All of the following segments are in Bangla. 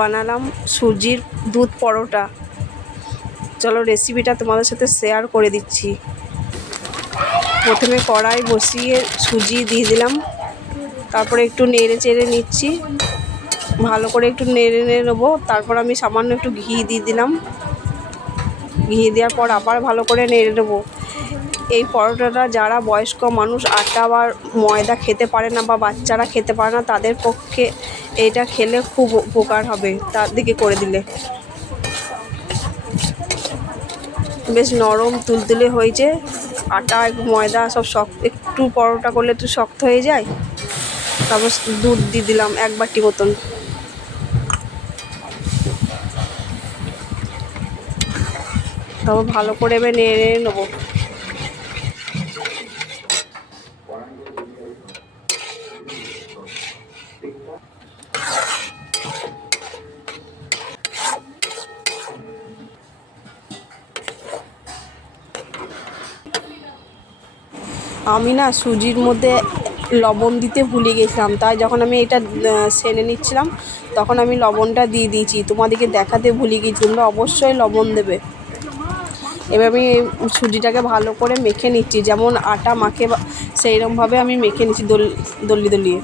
বানালাম সুজির দুধ পরোটা। চলো রেসিপিটা তোমাদের সাথে শেয়ার করে দিচ্ছি। প্রথমে কড়াই বসিয়ে সুজি দিয়ে দিলাম। তারপরে একটু নেড়ে চেড়ে নিচ্ছি। ভালো করে একটু নেড়ে নেড়ে নেব। তারপর আমি সামান্য একটু ঘি দিয়ে দিলাম। ঘি দেওয়ার পর আবার ভালো করে নেড়ে নেব। এই পরোটাটা যারা বয়স্ক মানুষ আটা বা ময়দা খেতে পারে না বা বাচ্চারা খেতে পারে না, তাদের পক্ষে এটা খেলে খুব উপকার হবে, তার দিকে করে দিলে। বেশ নরম তুলতুলে হয়েছে, আটা ময়দা সব শক্ত, একটু পরোটা করলে একটু শক্ত হয়ে যায়। তারপর দুধ দিয়ে দিলাম এক বাটি মতন। তারপর ভালো করে এবার নেড়ে নেব। আমি না সুজির মধ্যে লবণ দিতে ভুলে গেছিলাম। তাই যখন আমি এটা সেনে নিচ্ছিলাম, তখন আমি লবণটা দিয়ে দিয়েছি। তোমাদেরকে দেখাতে ভুলে গেছি, তোমরা অবশ্যই লবণ দেবে। এবার আমি সুজিটাকে ভালো করে মেখে নিচ্ছি। যেমন আটা মাখে সেইরকমভাবে আমি মেখে নিচ্ছি দল দলিয়ে দলিয়ে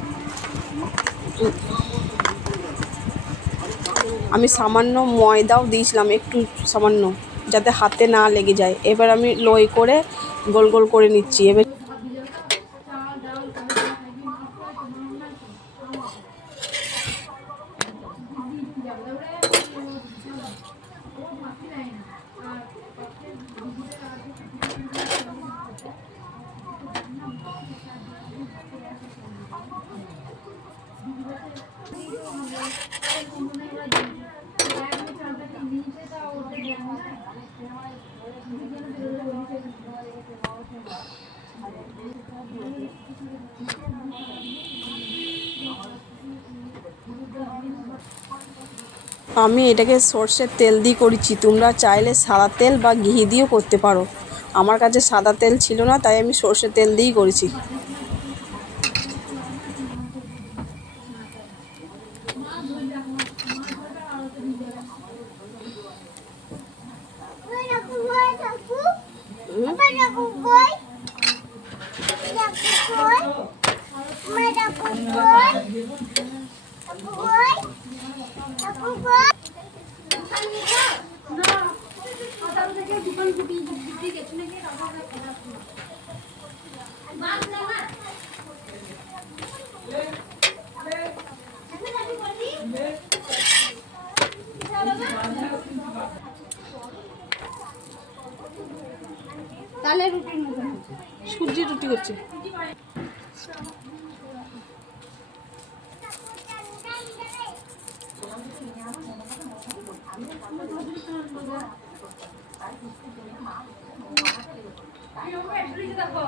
আমি সামান্য ময়দাও দিয়েছিলাম, একটু সামান্য, যাতে হাতে না লেগে যায়। এবার আমি লই করে গোল গোল করে নিচ্ছি। এবার আমি এটাকে সর্ষের তেল দিয়ে করেছি। তোমরা চাইলে সাদা তেল বা ঘি দিয়েও করতে পারো। আমার কাছে সাদা তেল ছিল না তাই আমি সর্ষে তেল দিয়েই করেছি। তাহলে মতো সূর্যি রুটি করছে দেখো